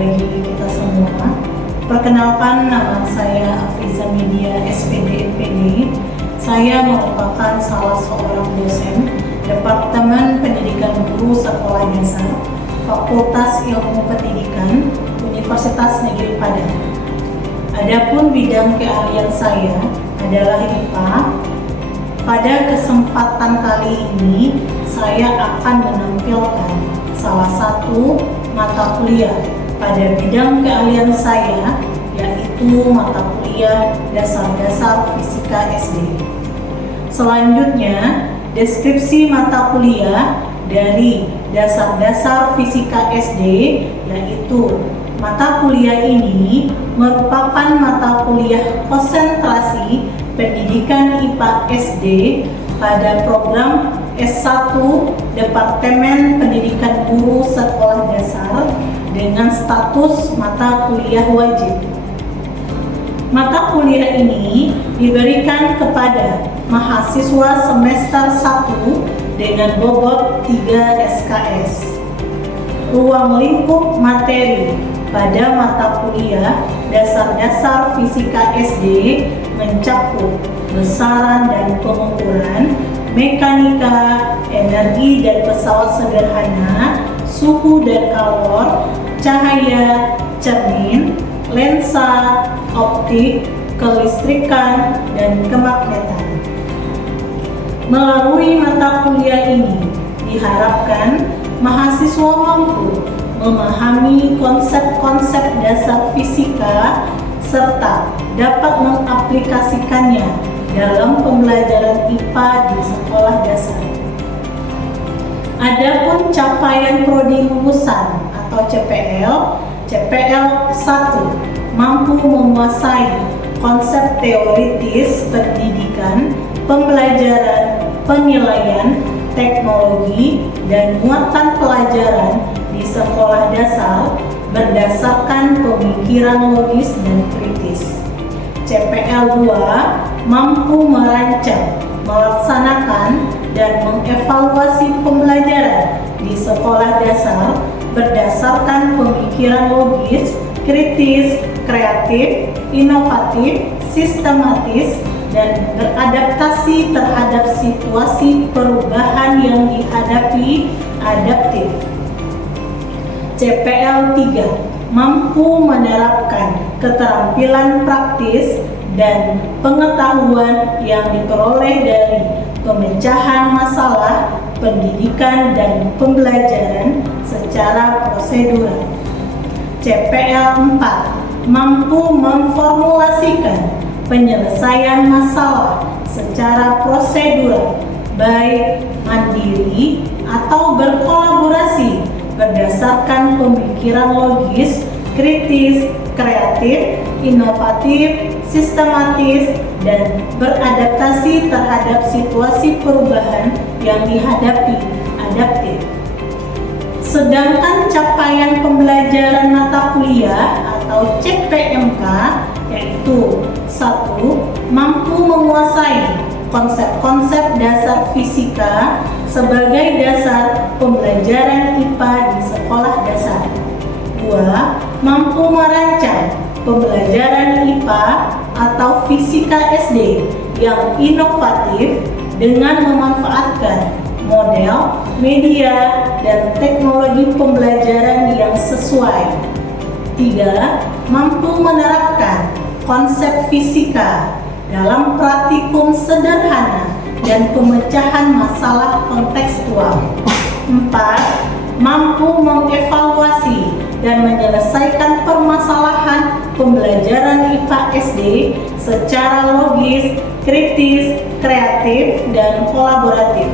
bagi kita semua. Perkenalkan, nama saya Afriza Media SPD MPD. Saya merupakan salah seorang dosen Departemen Pendidikan Guru Sekolah Dasar Fakultas Ilmu Pendidikan Universitas Negeri Padang. Adapun bidang keahlian saya adalah IPA. Pada kesempatan kali ini saya akan menampilkan salah satu mata kuliah pada bidang keahlian saya, yaitu mata kuliah Dasar-Dasar Fisika SD. Selanjutnya, deskripsi mata kuliah dari Dasar-Dasar Fisika SD, yaitu mata kuliah ini merupakan mata kuliah konsentrasi pendidikan IPA SD pada program S1 Departemen Pendidikan Guru Sekolah Dasar dengan status mata kuliah wajib. Mata kuliah ini diberikan kepada mahasiswa semester 1 dengan bobot 3 SKS. Ruang lingkup materi pada mata kuliah Dasar-Dasar Fisika SD mencakup besaran dan pengukuran, mekanika, energi dan pesawat sederhana, suhu dan kalor, cahaya, cermin, lensa, optik, kelistrikan, dan kemagnetan. Melalui mata kuliah ini diharapkan mahasiswa mampu memahami konsep-konsep dasar fisika serta dapat mengaplikasikannya dalam pembelajaran IPA di sekolah dasar. Adapun capaian prodi lulusan atau CPL 1 mampu menguasai konsep teoritis pendidikan, pembelajaran, penilaian, teknologi, dan muatan pelajaran di sekolah dasar berdasarkan pemikiran logis dan kritis. CPL 2 mampu merancang, melaksanakan, dan mengevaluasi pembelajaran di sekolah dasar berdasarkan pemikiran logis, kritis, kreatif, inovatif, sistematis, dan beradaptasi terhadap situasi perubahan yang dihadapi, adaptif. CPL 3 mampu menerapkan keterampilan praktis dan pengetahuan yang diperoleh dari pemecahan masalah, pendidikan, dan pembelajaran secara prosedural. CPL 4 mampu memformulasikan penyelesaian masalah secara prosedural, baik mandiri atau berkolaborasi berdasarkan pemikiran logis, kritis, kreatif, inovatif, sistematis, dan beradaptasi terhadap situasi perubahan yang dihadapi, adaptif. Sedangkan capaian pembelajaran mata kuliah atau CPMK yaitu 1. Mampu menguasai konsep-konsep dasar fisika sebagai dasar pembelajaran IPA di sekolah dasar. 2. Mampu merancang pembelajaran IPA atau fisika SD yang inovatif dengan memanfaatkan model, media, dan teknologi pembelajaran yang sesuai. 3. Mampu menerapkan konsep fisika dalam praktikum sederhana dan pemecahan masalah kontekstual. 4. Mampu mengevaluasi dan menyelesaikan permasalahan pembelajaran IPA SD secara logis, kritis, kreatif, dan kolaboratif.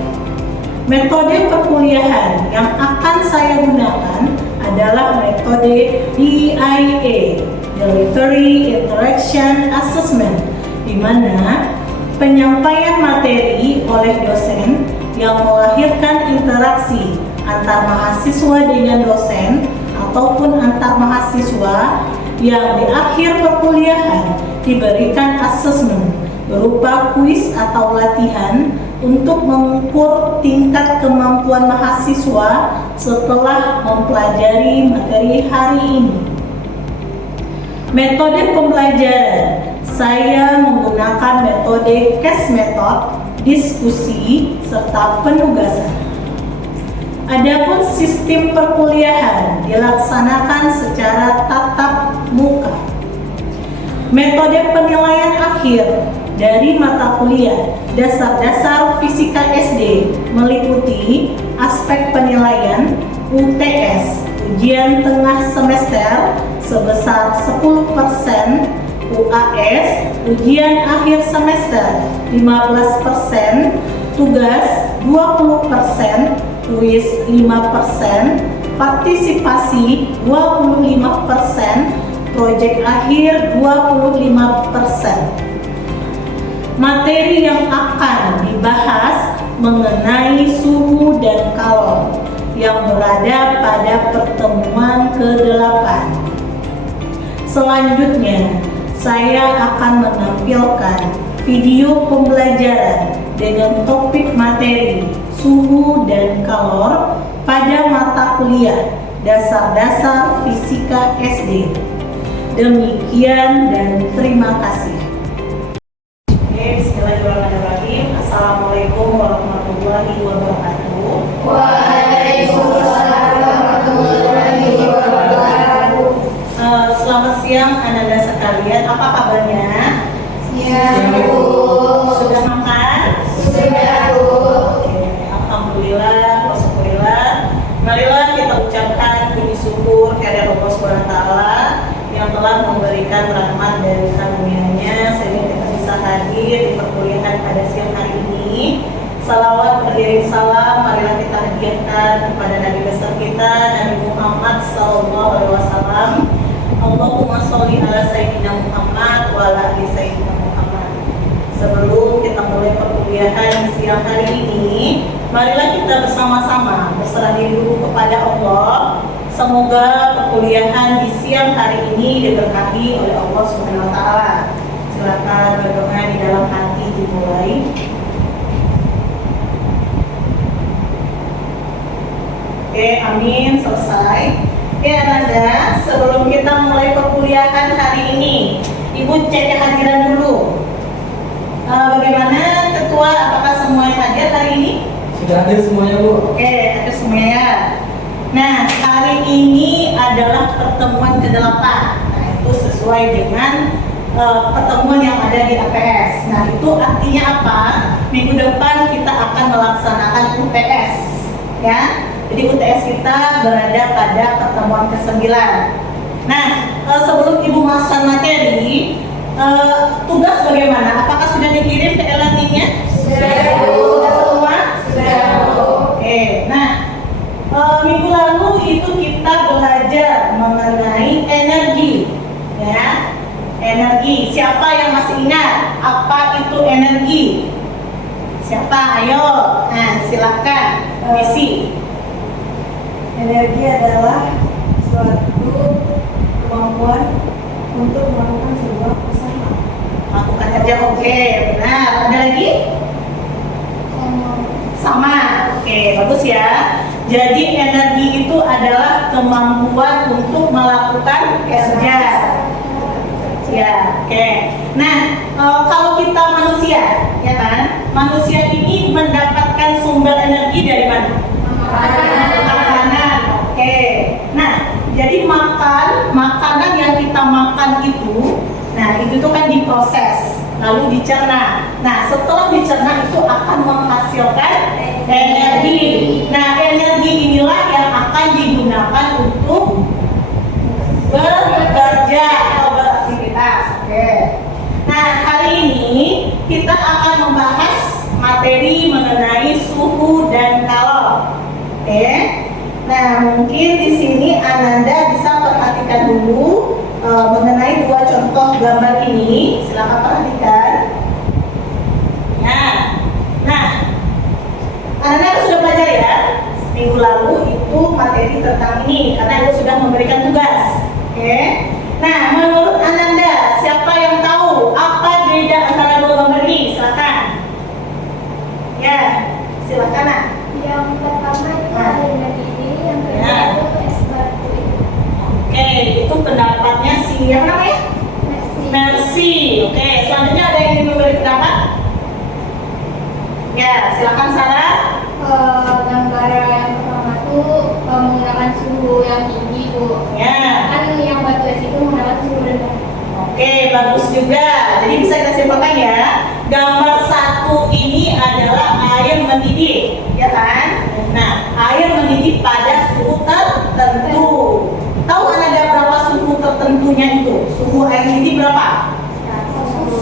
Metode perkuliahan yang akan saya gunakan adalah metode DIA, Delivery Interaction Assessment, di mana penyampaian materi oleh dosen yang melahirkan interaksi antar mahasiswa dengan dosen ataupun antar mahasiswa yang di akhir perkuliahan diberikan asesmen berupa kuis atau latihan untuk mengukur tingkat kemampuan mahasiswa setelah mempelajari materi hari ini. Metode pembelajaran, saya menggunakan metode case method, diskusi, serta penugasan. Adapun sistem perkuliahan dilaksanakan secara tatap muka. Metode penilaian akhir dari mata kuliah dasar-dasar fisika SD meliputi aspek penilaian UTS, ujian tengah semester sebesar 10%, UAS, ujian akhir semester 15%, tugas 20%, kuis 5%, partisipasi 25%, proyek akhir 25%. Materi yang akan dibahas mengenai suhu dan kalor yang berada pada pertemuan ke-8. Selanjutnya, saya akan menampilkan video pembelajaran dengan topik materi suhu dan kalor pada mata kuliah dasar-dasar fisika SD. Demikian dan terima kasih. Bismillahirrahmanirrahim. Assalamualaikum warahmatullahi wabarakatuh. Waalaikumsalam warahmatullahi wabarakatuh. Selamat siang anak-anak sekalian. Apa kabarnya? Siang, Bu. Sudah makan? Sudah, Bu. Oke, alhamdulillah, wasyukurillah. Marilah kita ucapkan puji syukur kepada Allah Subhanahu wa taala yang telah memberikan rahmat dan karunia-Nya sehingga kita bisa hadir di perkuliahan pada siang hari ini. Salawat beriring salam marilah kita hadiahkan kepada Nabi besar kita Nabi Muhammad SAW. Allahumma sholli ala sayyidina Muhammad wa ala ali sayyidina Muhammad. Sebelum kita mulai perkuliahan siang hari ini, marilah kita bersama-sama berserah diri dulu kepada Allah. Semoga perkuliahan di siang hari ini diberkahi oleh Allah Subhanahu wa taala. Silakan berdoa di dalam hati dimulai. Oke, amin, selesai. Ya, Nanda, sebelum kita mulai perkuliahan hari ini, Ibu cek kehadiran dulu. Bagaimana Ketua, apakah semuanya hadir hari ini? Sudah hadir semuanya, Bu. Oke, hadir semuanya ya. Nah, hari ini adalah pertemuan ke-8. Nah, itu sesuai dengan pertemuan yang ada di APS. Nah, itu artinya apa? Minggu depan kita akan melaksanakan UTS. Ya, jadi UTS kita berada pada pertemuan ke-9. Nah, sebelum Ibu masuk materi, tugas bagaimana? Apakah sudah dikirim ke e-learning-nya? Sudah, Bu. Sudah semua? Sudah, Bu. Oke, nah minggu lalu itu kita belajar mengenai energi, ya. Energi. Siapa yang masih ingat apa itu energi? Siapa? Ayo. Nah, silakan isi. Energi adalah suatu kemampuan untuk melakukan sebuah usaha. Lakukan aja, oke. Benar. Ada lagi? Sama. Oke, bagus ya. Jadi energi itu adalah kemampuan untuk melakukan kerja. Ya, oke. Nah, kalau kita manusia, ya kan? Manusia ini mendapatkan sumber energi dari mana? Makanan. Oke. Nah, jadi makanan yang kita makan itu, nah itu tuh kan diproses, lalu dicerna. Nah, setelah dicerna itu akan menghasilkan energi. Nah, energi inilah yang akan digunakan untuk bekerja atau beraktivitas. Oke. Nah, hari ini kita akan membahas materi mengenai suhu dan kalor. Oke. Nah, mungkin di sini Ananda bisa perhatikan dulu mengenai dua contoh gambar ini. Silakan perhatikan. Nah, Ananda sudah belajar ya minggu lalu itu materi tentang ini karena Anda sudah memberikan tugas. Oke. Nah, menurut Ananda siapa yang tahu apa beda antara dua gambar ini? Silakan. Ya, silakan. Nak. Yang pertama itu energi ini, yang kedua Ya. itu es batu. Oke, itu pendapatnya si yang namanya? Ya, silakan Sarah. Gambar yang pertama tuh menggunakan suhu yang tinggi Bu. Ya. Kan yang batu es itu menggunakan suhu rendah. Oke, bagus juga. Jadi bisa kita simpulkan ya. Gambar satu ini adalah air mendidih, ya kan? Nah, air mendidih pada suhu tertentu. Tahu ada berapa suhu tertentunya itu? Suhu air mendidih berapa?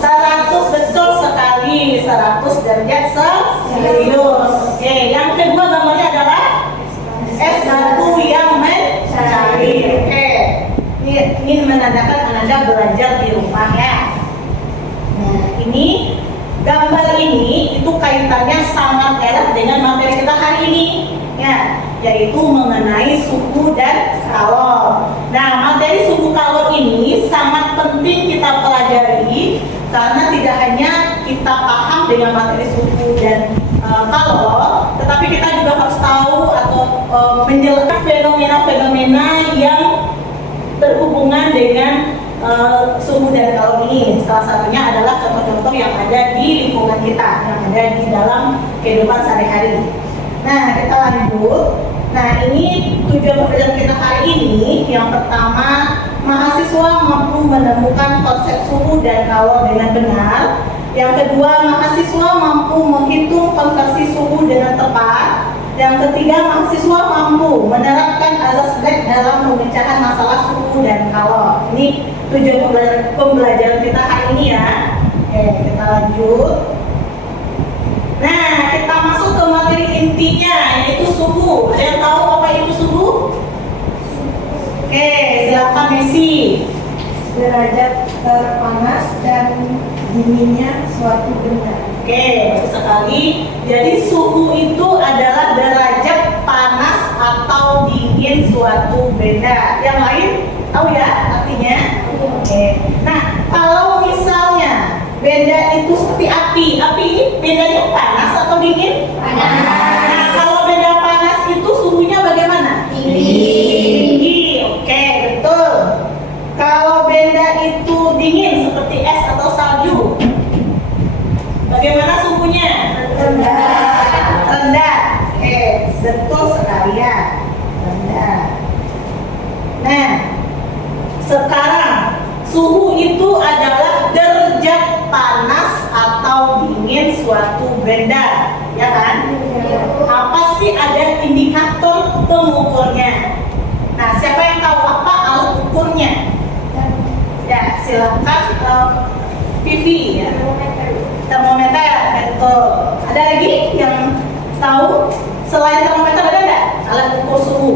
100, betul sekali. 100 derajat Celcius. Oke, yang kedua gambarnya adalah es batu yang mencair. Oke, ini menandakan Anda belajar di rumah ya. Nah, ini gambar ini itu kaitannya sangat erat dengan materi kita hari ini, ya, yaitu mengenai suhu dan kalor. Nah, materi suhu kalor ini sangat penting kita pelajari karena tidak hanya kita paham dengan materi suhu dan kalor, tetapi kita juga harus tahu atau menjelaskan fenomena-fenomena yang berhubungan dengan suhu dan kalor ini. Salah satunya adalah contoh-contoh yang ada di lingkungan kita, yang ada di dalam kehidupan sehari-hari. Nah, kita lanjut. Nah, ini tujuan pembelajaran kita hari ini. Yang pertama, mahasiswa mampu menemukan konsep suhu dan kalor dengan benar. Yang kedua, mahasiswa mampu menghitung konversi suhu dengan tepat. Yang ketiga, mahasiswa mampu menerapkan azas Black dalam pemecahan masalah suhu dan kalor. Ini tujuan pembelajaran kita hari ini ya. Oke, kita lanjut. Nah, kita masuk ke materi intinya, yaitu suhu. Ada yang tahu apa itu suhu? Oke, silakan Messi. Derajat terpanas dan dinginnya suatu benda. Oke, bagus sekali. Jadi suhu itu adalah derajat panas atau dingin suatu benda. Yang lain tahu ya artinya? Oke. Nah, kalau misalnya benda itu seperti api ini bendanya panas atau dingin? Panas. Nah, kalau benda panas itu suhunya bagaimana? Tinggi. Oke, betul. Kalau benda itu dingin seperti es atau salju, bagaimana suhunya? Rendah. Oke, betul sekali ya. Rendah. Nah, sekarang suhu itu adalah derajat panas atau dingin suatu benda, ya kan? Apa sih ada indikator pengukurnya? Nah, siapa yang tahu apa alat ukurnya? Ya, silakan Vivi ya. Termometer, betul. Ada lagi yang tahu selain termometer ada nggak alat ukur suhu?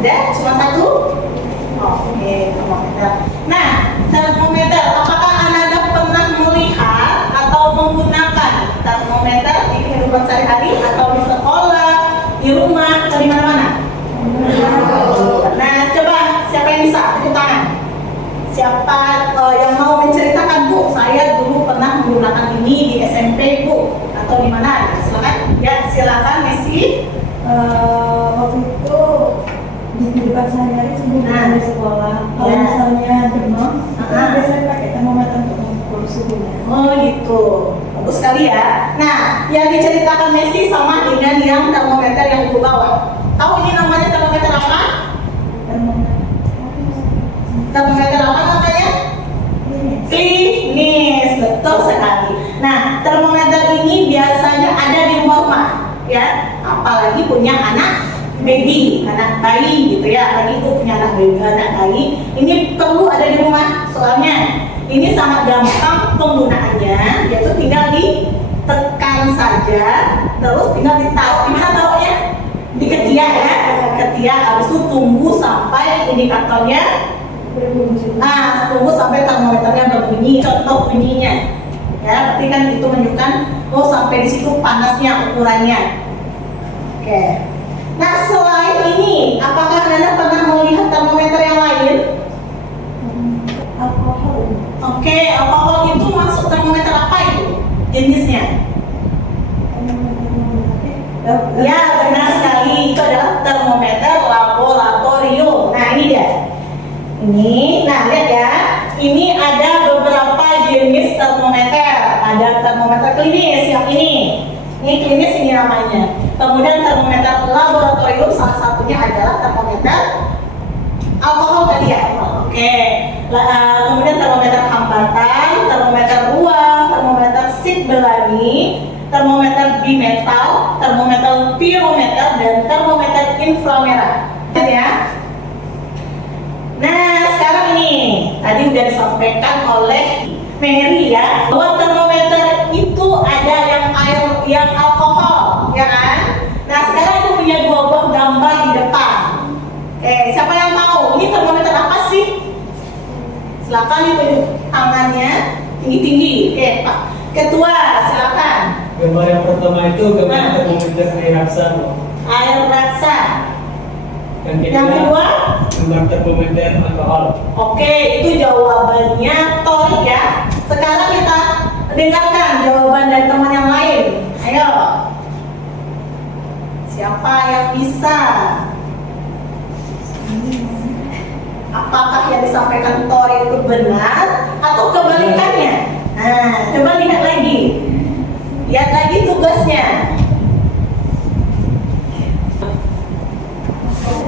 Ada? Cuma satu? Oke, termometer. Nah, termometer, apakah Anda pernah melihat atau menggunakan termometer di kehidupan sehari-hari atau di sekolah, di rumah, atau di mana-mana? Nah, coba siapa yang bisa? Tepuk tangan. Siapa yang mau menceritakan, Bu? Saya dulu pernah menggunakan ini di SMP, Bu, atau di mana? Silakan. Ya, silakan Messi. Waktu itu di kehidupan sehari-hari sebelum di sekolah, kalau Ya. misalnya demam, Ah. biasanya pakai termometer untuk mengukur suhunya. Oh gitu, bagus sekali ya. Nah, yang diceritakan Messi sama dengan yang termometer yang Ibu bawa. Tahu ini namanya termometer apa? Termometer apa namanya? Klinis, betul sekali. Nah, termometer ini biasanya ada di rumah, ya. Apalagi punya anak baby, anak bayi gitu ya. Lagi itu punya anak baby, anak bayi. Ini perlu ada di rumah, soalnya ini sangat gampang penggunaannya, yaitu tinggal ditekan saja, terus tinggal ditaruh. Di mana taruhnya? Di ketiak ya, ketiak. Habis itu tunggu sampai indikatornya. Nah, tunggu sampai termometernya berbunyi. Contoh bunyinya, ya, berarti kan itu menunjukkan oh sampai di situ panasnya ukurannya. Oke. Nah, selain ini, apakah Anda pernah melihat termometer yang lain? Alkohol. Oke, alkohol itu masuk termometer apa itu? Jenisnya? Ya, benar sekali. Itu adalah termometer laboratorium. Nah, ini dia. Ini, nah lihat ya. Ini ada beberapa jenis laboratorium salah satunya adalah termometer alkohol tadi ya. Oke. Kemudian termometer hambatan, termometer ruang, termometer Sid Bellamy, termometer bimetal, termometer pirometer, dan termometer inframerah. Ya. Nah, sekarang ini tadi udah disampaikan oleh Mary ya, bahwa termometer itu ada yang alkohol, ya kan? Nah, sekarang itu punya dua buah gambar di depan. Siapa yang tahu ini termometer apa sih? Silakan ditunjuk tangannya tinggi-tinggi. Oke, Pak Ketua, silakan. Gambar yang pertama itu gambar termometer air raksa, Bu. Air raksa. Yang kedua gambar termometer alkohol. Oke, itu jawabannya Tori ya. Sekarang kita dengarkan jawaban dari teman yang lain. Ayo. Siapa yang bisa? Apakah yang disampaikan Tori itu benar atau kebalikannya? Nah, coba lihat lagi. Lihat lagi tugasnya.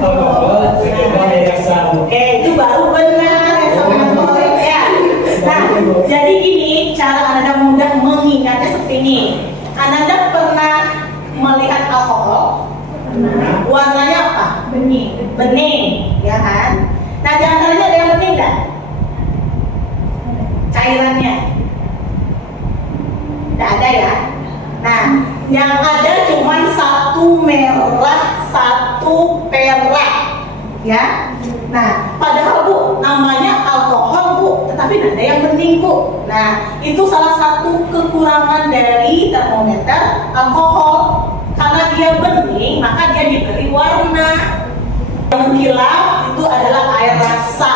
Alkohol, kedua air raksa, Bu. Oke, itu baru benar yang sama Tori ya. Nah, jadi gini cara Anda mudah mengingatnya seperti ini. Anda pernah melihat alkohol? Warnanya apa? Bening. Bening, ya kan? Nah, di antaranya ada yang bening nggak? Cairannya? Nggak ada ya? Nah, yang ada cuma satu merah, satu perak, ya. Nah, padahal Bu, namanya alkohol Bu, tetapi nggak ada yang bening Bu. Nah, itu salah satu kekurangan dari termometer alkohol. Karena dia bening, maka dia diberi warna. Yang mengkilap itu adalah air raksa.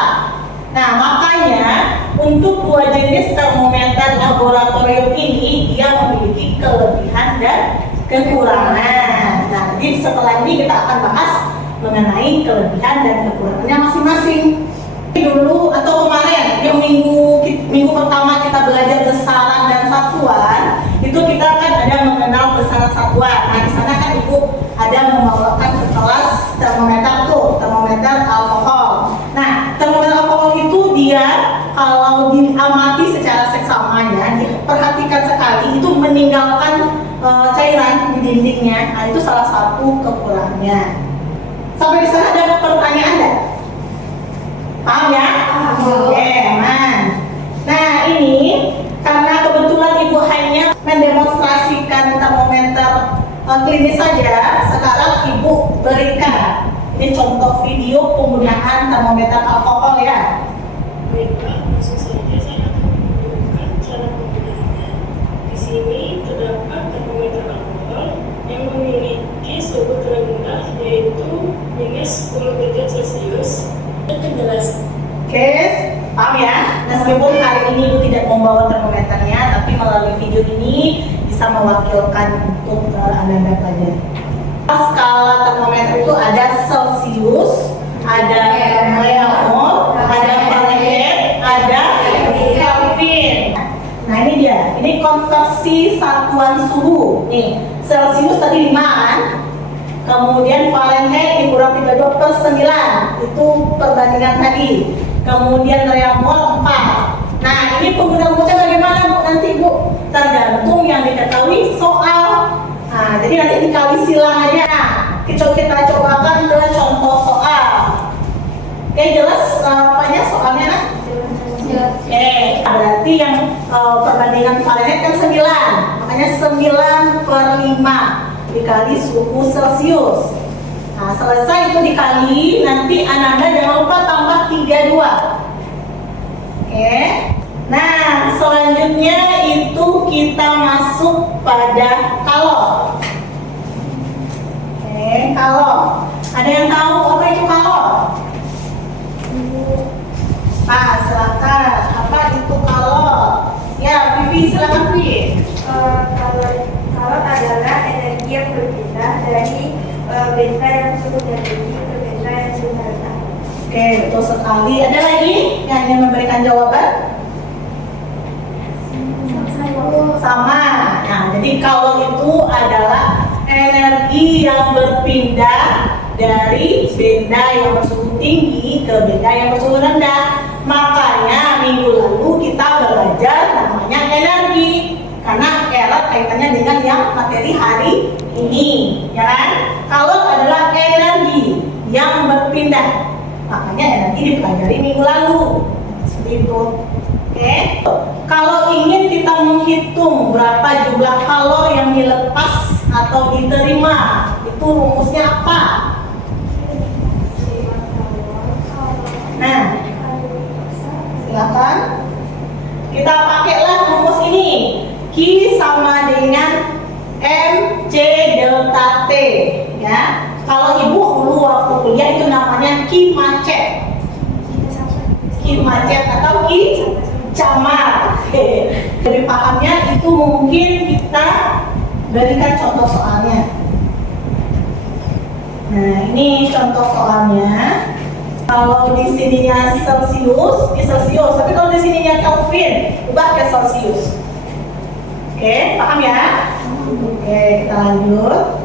Nah, makanya untuk dua jenis termometer laboratorium ini dia memiliki kelebihan dan kekurangan. Nah, jadi setelah ini kita akan bahas mengenai kelebihan dan kekurangannya masing-masing. Dulu atau kemarin yang minggu pertama kita belajar besaran dan satuan, itu kita kan ada mengenal besaran satuan. Nah, di sana kan Ibu ada membawakan ke kelas termometer tuh, termometer alkohol. Nah, termometer alkohol itu dia kalau diamati secara seksamanya, diperhatikan sekali itu meninggalkan cairan di dindingnya. Nah, itu salah satu kekurangannya. Sampai di sana ada pertanyaan enggak? Paham ya? Oke, aman. Nah, ini karena kebetulan Ibu hanya mendemonstrasikan termometer klinis saja, sekarang Ibu berikan ini contoh video penggunaan termometer alkohol ya. Baik Pak, langsung saja saya akan menunjukkan cara penggunaannya. Di sini terdapat termometer alkohol yang memiliki suhu terendah yaitu minus 10 derajat Celcius. Penjelasan. Oke, paham ya? Meskipun hari ini Ibu tidak membawa termometernya, tapi melalui video ini bisa mewakilkan untuk Anda pelajari. Skala termometer itu ada Celcius, ada Reaumur, ada Fahrenheit, ada Kelvin. Nah, ini dia. Ini konversi satuan suhu. Nih, Celcius tadi 5 kan? Kemudian Fahrenheit dikurang 32/9, itu perbandingan tadi. Kemudian Reaumur 4. Nah, ini penggunaan rumusnya bagaimana Bu? Nanti Bu, tergantung yang diketahui soal. Nah, jadi nanti dikali silang aja. Kita cobakan ke contoh soal. Oke, jelas apanya soalnya nah? Oke, berarti yang perbandingan Fahrenheit kan 9, makanya 9/5 dikali suhu Celcius. Nah, selesai itu dikali, nanti Ananda jangan lupa tambah 32. Oke. Nah, selanjutnya itu kita masuk pada kalor. Oke, kalor. Ada yang tahu apa itu kalor? Pak, silakan. Apa itu kalor? Ya, Vivi, silakan Vivi. Kalor adalah energi yang berpindah dari benda yang suhunya tinggi ke benda yang suhunya rendah. Oke, betul sekali. Ada lagi yang ingin memberikan jawaban? Sama. Nah, jadi kalor itu adalah energi yang berpindah dari benda yang bersuhu tinggi ke benda yang bersuhu rendah. Makanya minggu lalu kita belajar namanya energi, karena erat kaitannya dengan yang materi hari ini, ya kan? Kalau adalah energi yang berpindah, makanya energi dipelajari minggu lalu. Seperti itu. Oke. Kalau ingin kita menghitung berapa jumlah kalor yang dilepas atau diterima, itu rumusnya apa? Nah, silakan. Kita pakailah rumus ini. Q sama dengan MC delta T, ya. Kalau ibu dulu waktu kuliah itu namanya Q macet. Q macet atau Q camar. Oke. Jadi pahamnya itu mungkin kita berikan contoh soalnya. Nah, ini contoh soalnya. Kalau di sininya Celsius, di Celsius. Tapi kalau di sininya Kelvin, ubah ke Celsius. Oke, paham ya? Oke, kita lanjut.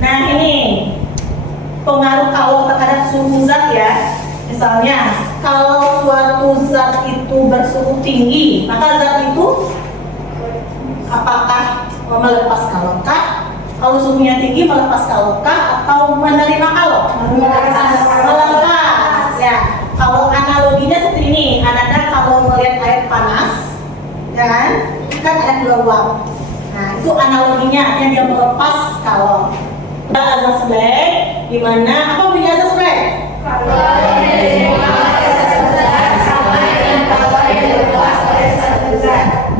Nah, ini pengaruh kalor terhadap suhu zat ya. Misalnya, kalau suatu zat itu bersuhu tinggi, maka zat itu apakah melepas kalor kah? Kalau suhunya tinggi melepas kalor kah atau menerima kalor? Melepas. Ya. Kalau analoginya seperti ini, Anda kalau melihat air panas, ya kan ada dua uap. Nah, itu analoginya artinya dia melepas kalor. Ada azas Black, di mana apa bunyi azas Black?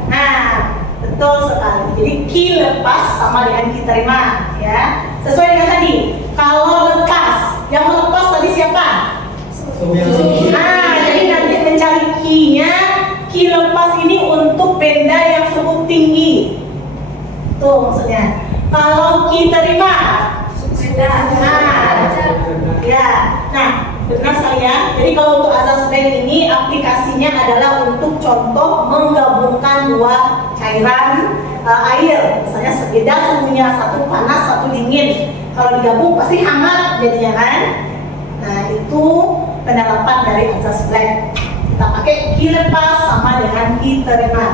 Nah, betul sekali. Jadi Q lepas sama dengan Q terima, ya. Sesuai dengan tadi. Kalau lepas, yang melepas tadi siapa? Nah, jadi nanti mencari Q-nya. Q lepas ini untuk benda yang suhu tinggi. Tuh maksudnya. Kalau Q terima, ya. Nah, benar saya. Jadi kalau untuk azas Black ini aplikasinya adalah untuk contoh menggabungkan dua cairan air. Misalnya sebeda suhunya, satu panas, satu dingin. Kalau digabung pasti hangat jadinya kan. Nah, itu penerapan dari azas Black. Kita pakai Q lepas sama dengan Q terima.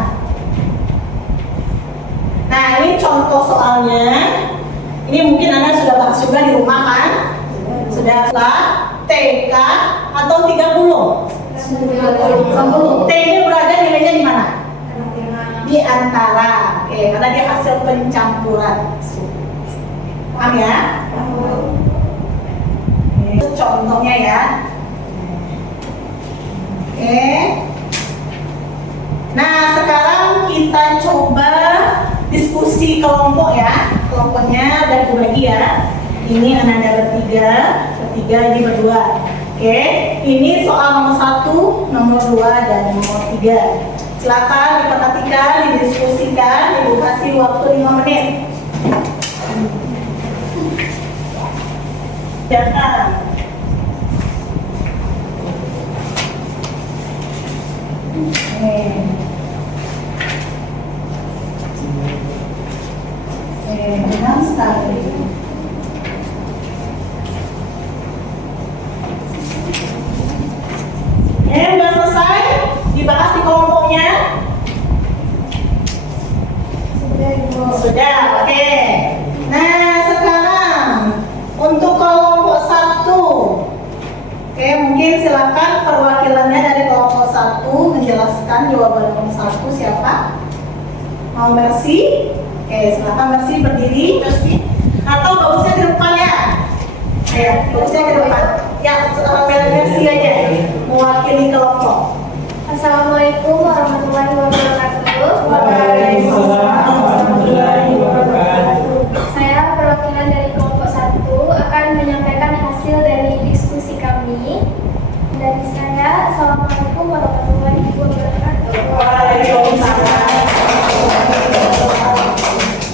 Nah, ini contoh soalnya. Ini mungkin Anda sudah bahas juga di rumah kan? Sudah TK atau 30? 10. T ini berada nilainya di mana? Di antara. Oke, karena dia hasil pencampuran. Paham ya? Itu contohnya ya. Oke. Nah, sekarang kita coba diskusi kelompok ya. Kelompoknya dan dibagi ya. Ini anak-anak bertiga ini berdua. Oke, ini soal nomor 1, nomor 2, dan nomor 3. Silakan diperhatikan, didiskusikan, ibu kasih waktu 5 menit. Jangan. Benar sekali. Sudah selesai dibahas di kelompoknya? Sudah, oke. Nah, sekarang untuk kelompok 1. Oke, mungkin silakan perwakilannya dari kelompok 1 menjelaskan jawaban nomor 1 siapa? Mau Mercy? Oke, silakan Mercy berdiri, Mercy. Atau bagusnya ke depan ya? Ya, bagusnya ke depan. Ya, Mercy aja, mewakili kelompok. Assalamualaikum warahmatullahi wabarakatuh. Waalaikumsalam warahmatullahi wabarakatuh. Saya perwakilan dari kelompok 1 akan menyampaikan hasil dari diskusi kami. Dari saya, Assalamualaikum warahmatullahi wabarakatuh. Waalaikumsalam.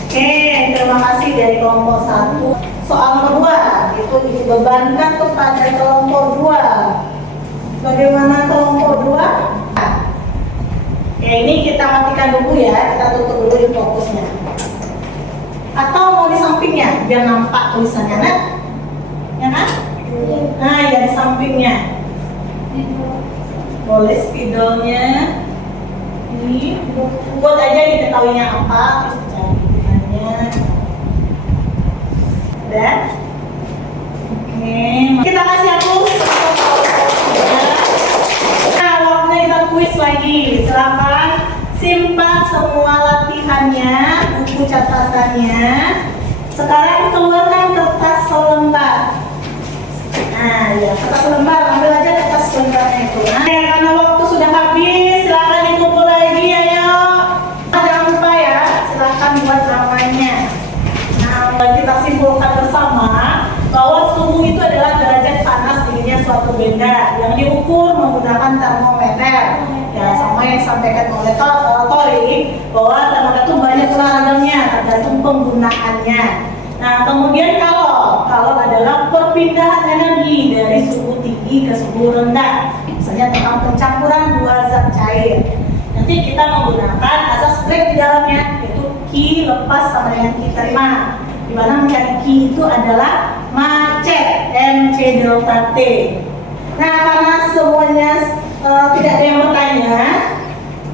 Oke, terima kasih dari kelompok 1. Soal nomor 2 itu dibebankan kepada kelompok 2. Bagaimana kelompok 2? Oke, ini kita matikan dulu ya, kita tutup dulu fokusnya. Atau mau di sampingnya biar nampak tulisannya. Nah, Ya kan? Nah, ya di sampingnya. Boleh spidolnya. Ini buat aja diketahuinya apa, terus cari pilihannya. Udah? Oke, kita kasih hapus. Nah, waktunya kita kuis lagi. Silakan simpan semua latihannya, buku catatannya. Sekarang keluarkan kertas selembar. Nah, ya kertas selembar, ambil aja kertas selembarnya itu. Nah, karena waktu sudah habis, silakan dikumpul lagi, ayo. Jangan lupa ya, silakan buat namanya. Nah, kita simpulkan bersama bahwa suhu itu adalah derajat panas dinginnya suatu benda yang diukur menggunakan termometer. Ya, sama yang disampaikan oleh Tori, bahwa termometer itu banyak olahraganya, tergantung penggunaannya. Nah, kemudian kalau adalah perpindahan energi dari suhu tinggi ke suhu rendah, misalnya tentang pencampuran dua zat cair. Nanti kita menggunakan asas break di dalamnya, yaitu Q lepas sama dengan Q terima. Di mana mencari Q itu adalah macet, MC delta T. Nah, karena semuanya tidak ada yang bertanya,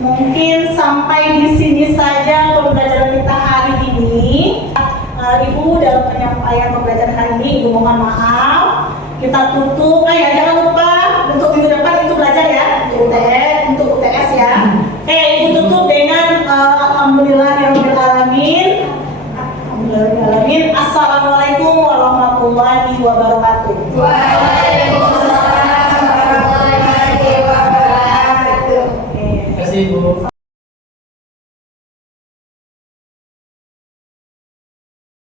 mungkin sampai di sini saja pembelajaran kita hari ini. Ibu dalam penyampaian pembelajaran hari ini, Ibu mohon maaf. Kita tutup. Ya, jangan lupa untuk minggu depan itu belajar ya, untuk UTS ya. Ibu tutup dengan alhamdulillahirabbil alamin. Assalamualaikum warahmatullahi wabarakatuh.